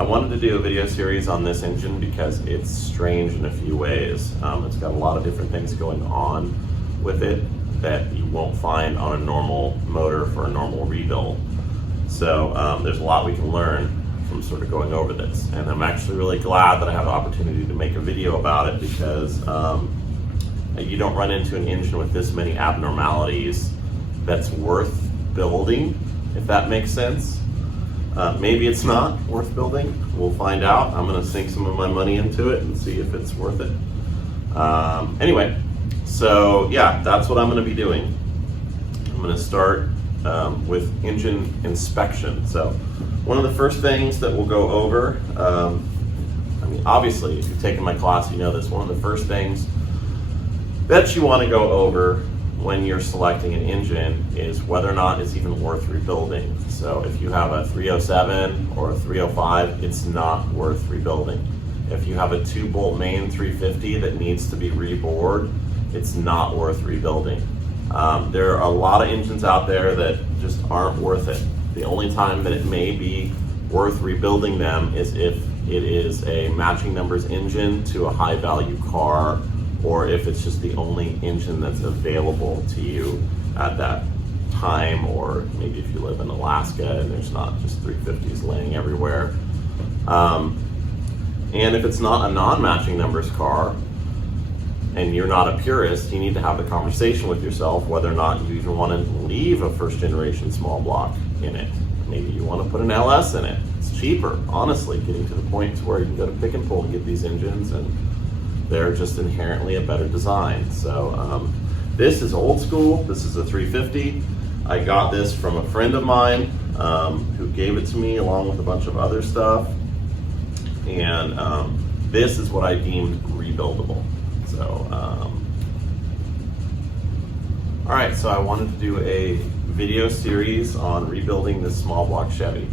I wanted to do a video series on this engine because it's strange in a few ways. It's got a lot of different things going on with it that you won't find on a normal motor for a normal rebuild. So there's a lot we can learn from sort of going over this. And I'm actually really glad that I have the opportunity to make a video about it because you don't run into an engine with this many abnormalities that's worth building, if that makes sense. Maybe it's not worth building. We'll find out. I'm going to sink some of my money into it and see if it's worth it. Anyway, so yeah, that's what I'm going to be doing. I'm going to start with engine inspection. So one of the first things that we'll go over, I mean, obviously, if you've taken my class, you know this. One of the first things that you want to go over when you're selecting an engine is whether or not it's even worth rebuilding. So if you have a 307 or a 305, it's not worth rebuilding. If you have a 2-bolt main 350 that needs to be rebored, it's not worth rebuilding. There are a lot of engines out there that just aren't worth it. The only time that it may be worth rebuilding them is if it is a matching numbers engine to a high value car, or if it's just the only engine that's available to you at that time, or maybe if you live in Alaska and there's not just 350s laying everywhere. And if it's not a non-matching numbers car and you're not a purist, you need to have the conversation with yourself whether or not you even want to leave a first generation small block in it. Maybe you want to put an LS in it. It's cheaper, honestly, getting to the point where you can go to Pick and Pull and get these engines, and they're just inherently a better design. So this is old school. This is a 350. I got this from a friend of mine who gave it to me along with a bunch of other stuff. And this is what I deemed rebuildable. So, all right, so I wanted to do a video series on rebuilding this small block Chevy.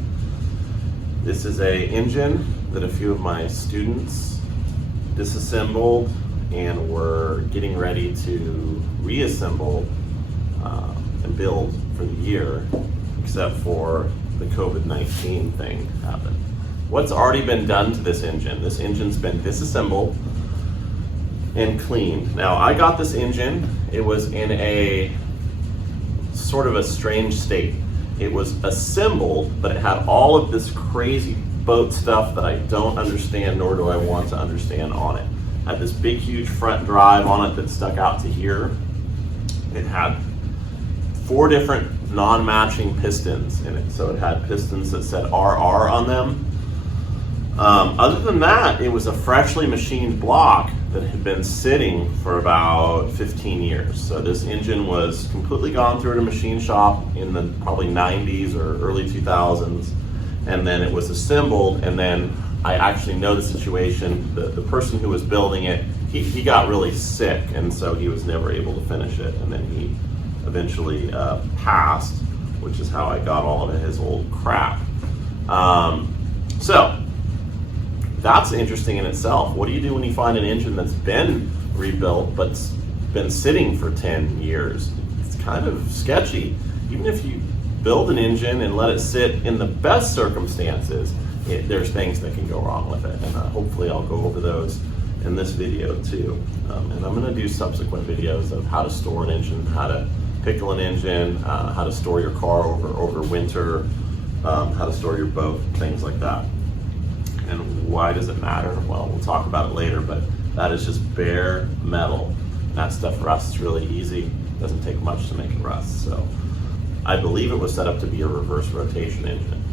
This is a engine that a few of my students disassembled and were getting ready to reassemble and build for the year, except for the COVID-19 thing happened. What's already been done to this engine's been disassembled and cleaned. Now, I got this engine, it was in a sort of a strange state. It was assembled, but it had all of this crazy boat stuff that I don't understand, nor do I want to understand on it. It had this big, huge front drive on it that stuck out to here. It had 4 different non-matching pistons in it. So it had pistons that said RR on them. Other than that, it was a freshly machined block that had been sitting for about 15 years. So this engine was completely gone through at a machine shop in the probably 90s or early 2000s. And then it was assembled, and then I actually know the situation. The person who was building it, he got really sick, and so he was never able to finish it. And then he eventually passed, which is how I got all of his old crap. So that's interesting in itself. What do you do when you find an engine that's been rebuilt but's been sitting for 10 years? It's kind of sketchy. Even if you build an engine and let it sit in the best circumstances, there's things that can go wrong with it. And hopefully I'll go over those in this video too. And I'm gonna do subsequent videos of how to store an engine, how to pickle an engine, how to store your car over winter, how to store your boat, things like that. And why does it matter? Well, we'll talk about it later, but that is just bare metal. That stuff rusts really easy. Doesn't take much to make it rust. So I believe it was set up to be a reverse rotation engine,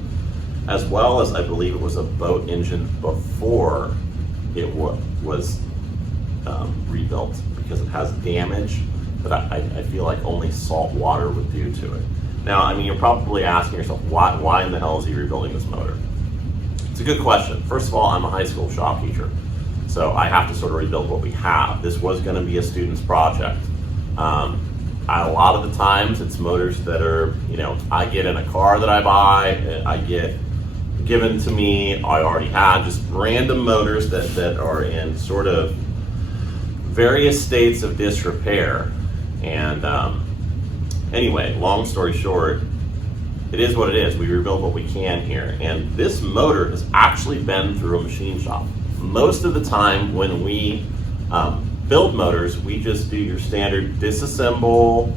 as well as I believe it was a boat engine before it was rebuilt, because it has damage that I feel like only salt water would do to it. Now, I mean, you're probably asking yourself, why in the hell is he rebuilding this motor? It's a good question. First of all, I'm a high school shop teacher, so I have to sort of rebuild what we have. This was going to be a student's project. A lot of the times it's motors that are, I get in a car that I buy, I get given to me, I already have just random motors that are in sort of various states of disrepair. And anyway, long story short, it is what it is. We rebuild what we can here. And this motor has actually been through a machine shop. Most of the time when we build motors, we just do your standard disassemble.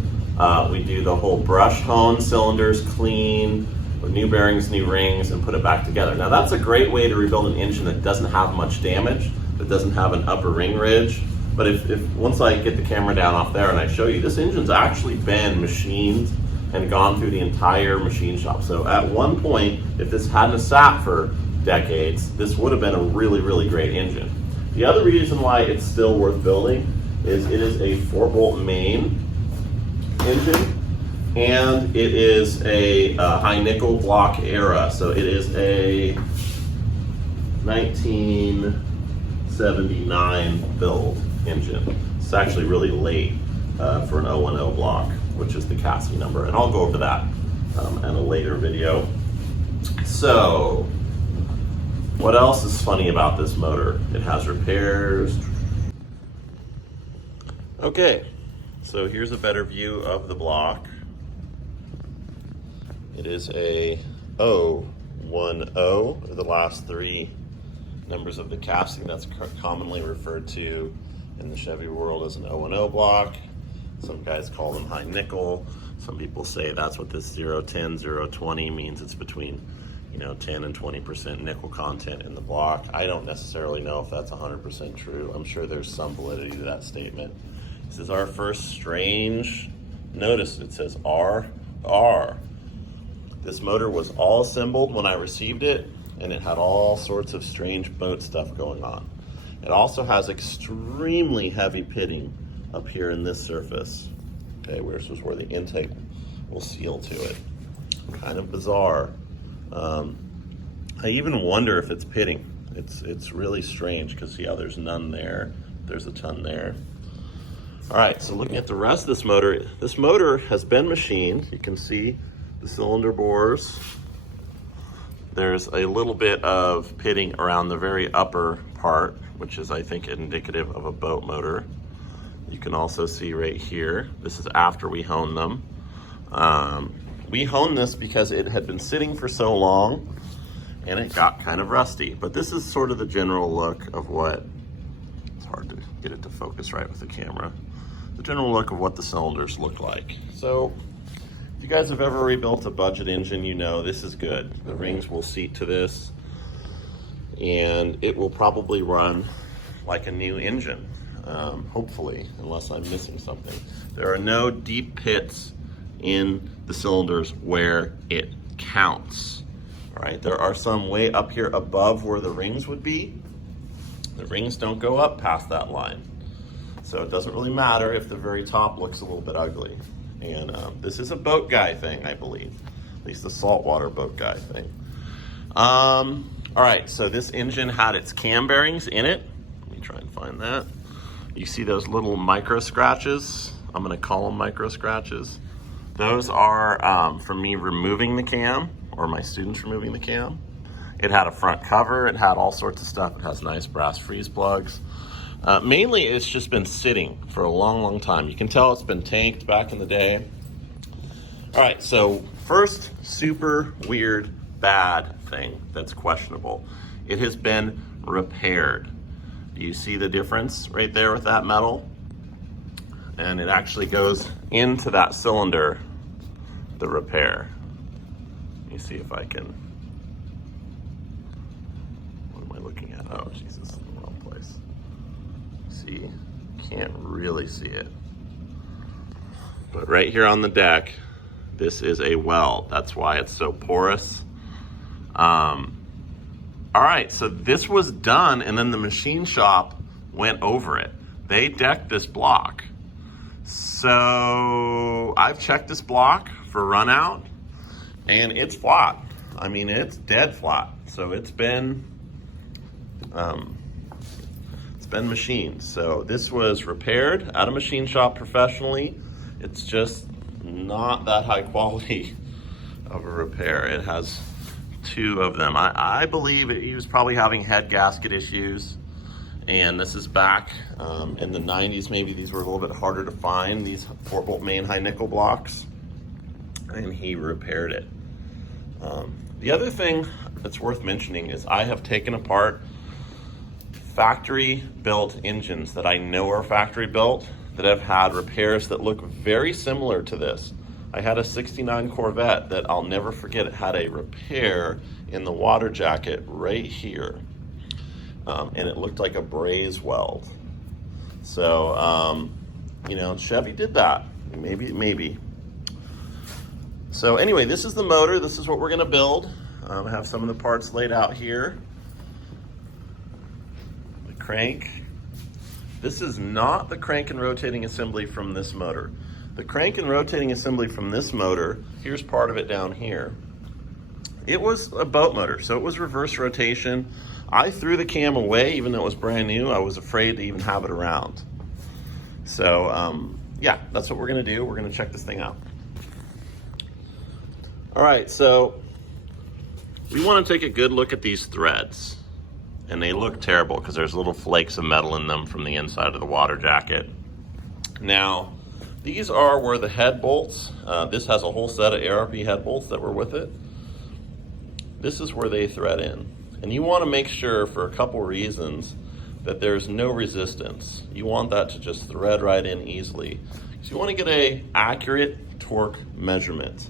We do the whole brush hone cylinders clean, with new bearings, new rings, and put it back together. Now that's a great way to rebuild an engine that doesn't have much damage, that doesn't have an upper ring ridge. But if once I get the camera down off there and I show you, this engine's actually been machined and gone through the entire machine shop. So at one point, if this hadn't sat for decades, this would have been a really, really great engine. The other reason why it's still worth building is it is a 4-bolt main engine, and it is a high nickel block era. So it is a 1979 build engine. It's actually really late for an 010 block, which is the chassis number, and I'll go over that in a later video. So what else is funny about this motor? It has repairs. Okay, so here's a better view of the block. It is a 010, the last 3 numbers of the casting. That's commonly referred to in the Chevy world as an 010 block. Some guys call them high nickel. Some people say that's what this 010, 020 means. It's between 10 and 20% nickel content in the block. I don't necessarily know if that's 100% true. I'm sure there's some validity to that statement. This is our first strange, notice it says RR. This motor was all assembled when I received it, and it had all sorts of strange boat stuff going on. It also has extremely heavy pitting up here in this surface. Okay, this is where the intake will seal to it. Kind of bizarre. I even wonder if it's pitting. It's really strange because see how there's none there. There's a ton there. All right, so looking at the rest of this motor has been machined. You can see the cylinder bores. There's a little bit of pitting around the very upper part, which is, I think, indicative of a boat motor. You can also see right here, this is after we honed them. We honed this because it had been sitting for so long and it got kind of rusty. But this is sort of the general look of what, it's hard to get it to focus right with the camera, the general look of what the cylinders look like. So if you guys have ever rebuilt a budget engine, you know this is good. The rings will seat to this and it will probably run like a new engine, hopefully, unless I'm missing something. There are no deep pits in the cylinders where it counts. All right, there are some way up here above where the rings would be. The rings don't go up past that line. So it doesn't really matter if the very top looks a little bit ugly. And this is a boat guy thing, I believe. At least a saltwater boat guy thing. All right, so this engine had its cam bearings in it. Let me try and find that. You see those little micro scratches? I'm gonna call them micro scratches. Those are from me removing the cam, or my students removing the cam. It had a front cover, it had all sorts of stuff. It has nice brass freeze plugs. Mainly it's just been sitting for a long, long time. You can tell it's been tanked back in the day. All right, so first super weird, bad thing that's questionable. It has been repaired. Do you see the difference right there with that metal? And it actually goes into that cylinder, the repair. Let me see if I can, what am I looking at? Oh, Jesus, in the wrong place. See, can't really see it. But right here on the deck, this is a weld. That's why it's so porous. All right, so this was done and then the machine shop went over it. They decked this block. So I've checked this block for run out and it's flat. I mean, it's dead flat. So it's been machined. So this was repaired at a machine shop professionally. It's just not that high quality of a repair. It has 2 of them. I believe he was probably having head gasket issues. And this is back in the 90s, maybe these were a little bit harder to find, these 4-bolt main high nickel blocks. And he repaired it. The other thing that's worth mentioning is I have taken apart factory built engines that I know are factory built that have had repairs that look very similar to this. I had a 69 Corvette that I'll never forget. It had a repair in the water jacket right here. And it looked like a braze weld. So, you know, Chevy did that. Maybe. So anyway, this is the motor. This is what we're gonna build. I have some of the parts laid out here. The crank. This is not the crank and rotating assembly from this motor. The crank and rotating assembly from this motor, here's part of it down here. It was a boat motor, so it was reverse rotation. I threw the cam away, even though it was brand new. I was afraid to even have it around. So yeah, that's what we're gonna do. We're gonna check this thing out. All right, so we wanna take a good look at these threads. And they look terrible because there's little flakes of metal in them from the inside of the water jacket. Now, these are where the head bolts, this has a whole set of ARP head bolts that were with it. This is where they thread in. And you wanna make sure, for a couple reasons, that there's no resistance. You want that to just thread right in easily. So you wanna get a accurate torque measurement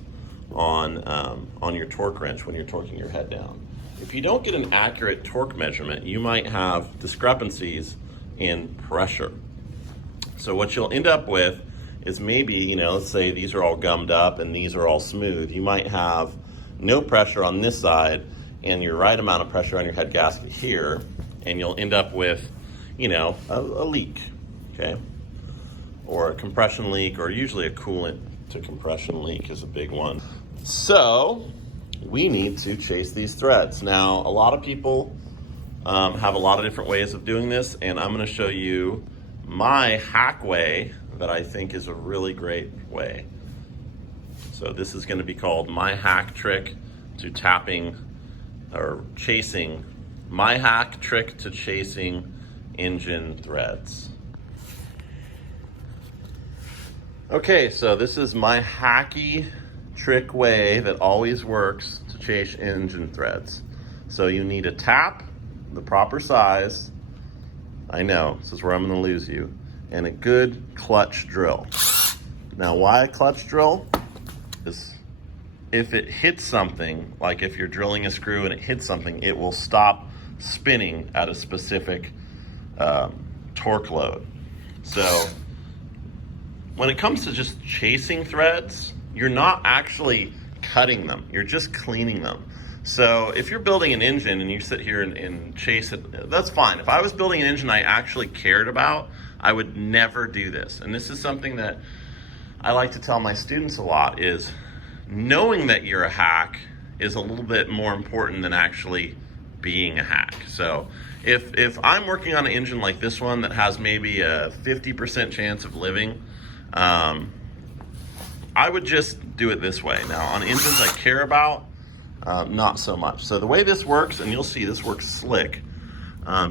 on your torque wrench when you're torquing your head down. If you don't get an accurate torque measurement, you might have discrepancies in pressure. So what you'll end up with is maybe, you know, let's say these are all gummed up and these are all smooth. You might have no pressure on this side and your right amount of pressure on your head gasket here, and you'll end up with, you know, a leak, okay? Or a compression leak, or usually a coolant to compression leak is a big one. So we need to chase these threads. Now, a lot of people have a lot of different ways of doing this, and I'm gonna show you my hack way that I think is a really great way. So this is gonna be called my hack trick to tapping or chasing, my hack trick to chasing engine threads. Okay, so this is my hacky trick way that always works to chase engine threads. So you need a tap, the proper size. I know, this is where I'm gonna lose you. And a good clutch drill. Now, why a clutch drill? Is if it hits something, like if you're drilling a screw and it hits something, it will stop spinning at a specific torque load. So when it comes to just chasing threads, you're not actually cutting them, you're just cleaning them. So if you're building an engine and you sit here and chase it, that's fine. If I was building an engine I actually cared about, I would never do this. And this is something that I like to tell my students a lot, is knowing that you're a hack is a little bit more important than actually being a hack. So if I'm working on an engine like this one that has maybe a 50% chance of living, I would just do it this way. Now, on engines I care about, not so much. So the way this works, and you'll see this works slick,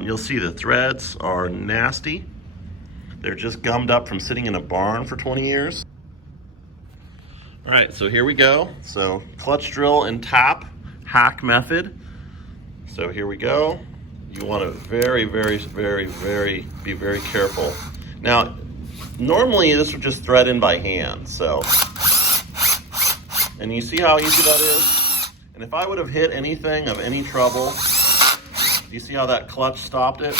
you'll see the threads are nasty. They're just gummed up from sitting in a barn for 20 years. All right, so here we go. So clutch drill and tap hack method. So here we go. You want to be very careful. Now, normally this would just thread in by hand, so. And you see how easy that is? And if I would have hit anything of any trouble, do you see how that clutch stopped it?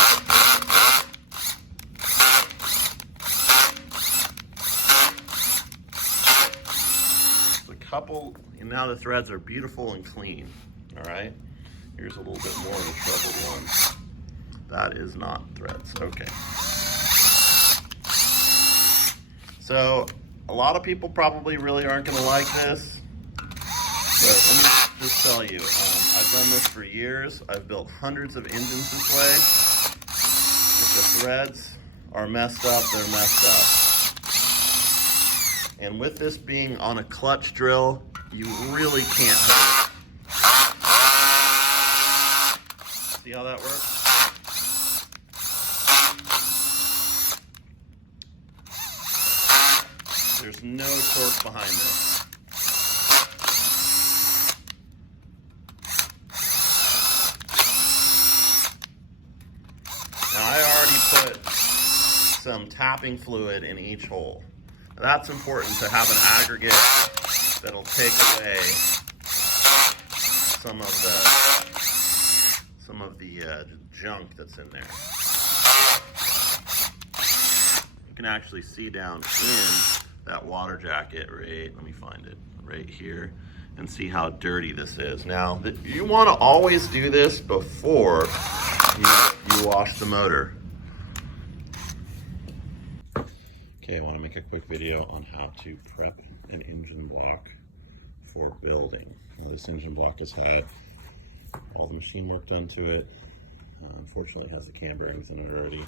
Couple, and now the threads are beautiful and clean. All right, here's a little bit more of the troubled one. That is not threads. Okay, so a lot of people probably really aren't going to like this, but let me just tell you, I've done this for years. I've built hundreds of engines this way. If the threads are messed up, they're messed up. And with this being on a clutch drill, you really can't hurt it. See how that works? There's no torque behind this. some tapping fluid in each hole. Now, that's important to have an aggregate that'll take away some of the junk that's in there. You can actually see down in that water jacket, right? Let me find it right here, and see how dirty this is. Now, you want to always do this before you wash the motor. Okay, I want to make a quick video on how to prep an engine block for building. Now, this engine block has had all the machine work done to it. Unfortunately, it has the cam bearings in it already.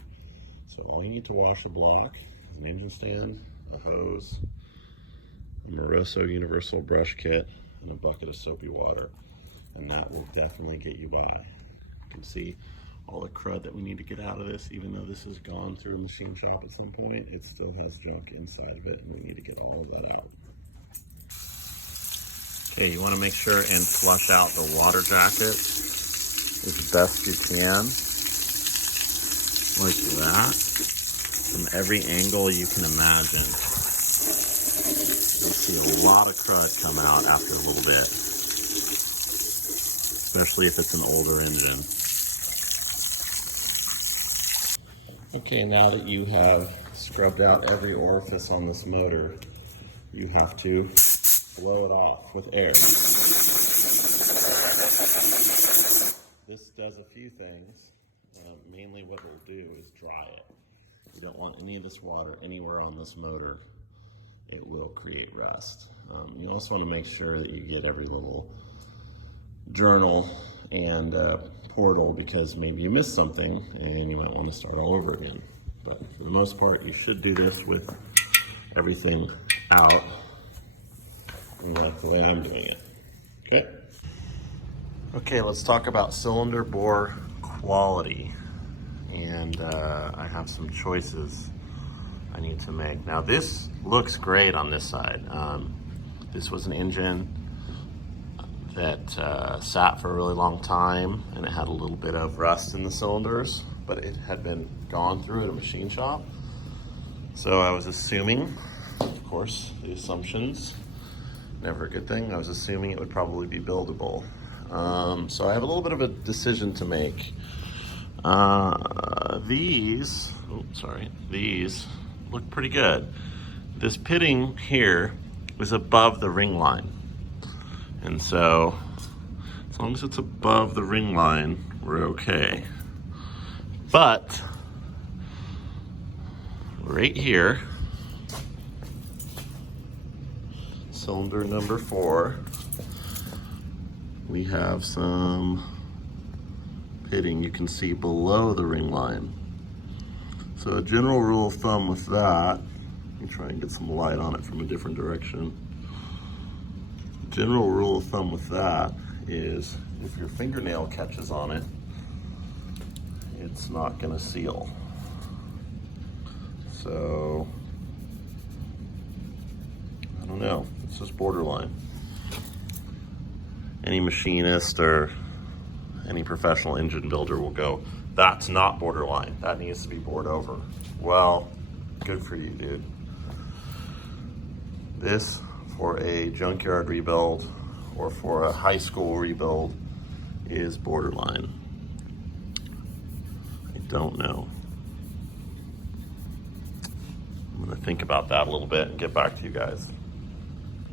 So all you need to wash a block is an engine stand, a hose, a Moroso Universal brush kit, and a bucket of soapy water. And that will definitely get you by. You can see all the crud that we need to get out of this. Even though this has gone through a machine shop at some point, it still has junk inside of it, and we need to get all of that out. Okay, you want to make sure and flush out the water jacket as best you can, like that, from every angle you can imagine. You'll see a lot of crud come out after a little bit, especially if it's an older engine. Okay, now that you have scrubbed out every orifice on this motor, you have to blow it off with air. This does a few things. Mainly what it'll do is dry it. You don't want any of this water anywhere on this motor. It will create rust. You also want to make sure that you get every little journal and portal, because maybe you missed something and you might want to start all over again. But for the most part, you should do this with everything out, and that's the way I'm doing it. Okay. Okay, let's talk about cylinder bore quality. And I have some choices I need to make. Now, this looks great on this side. This was an engine that sat for a really long time, and it had a little bit of rust in the cylinders, but it had been gone through at a machine shop. So I was assuming, of course, the assumptions, never a good thing. I was assuming it would probably be buildable. So I have a little bit of a decision to make. These look pretty good. This pitting here is above the ring line. And so, as long as it's above the ring line, we're okay. But, right here, cylinder number 4, we have some pitting you can see below the ring line. So a general rule of thumb with that, let me try and get some light on it from a different direction. General rule of thumb with that is if your fingernail catches on it, it's not going to seal. So, I don't know, it's just borderline. Any machinist or any professional engine builder will go, that's not borderline, that needs to be bored over. Well, good for you, dude. This, for a junkyard rebuild or for a high school rebuild, is borderline. I don't know. I'm gonna think about that a little bit and get back to you guys.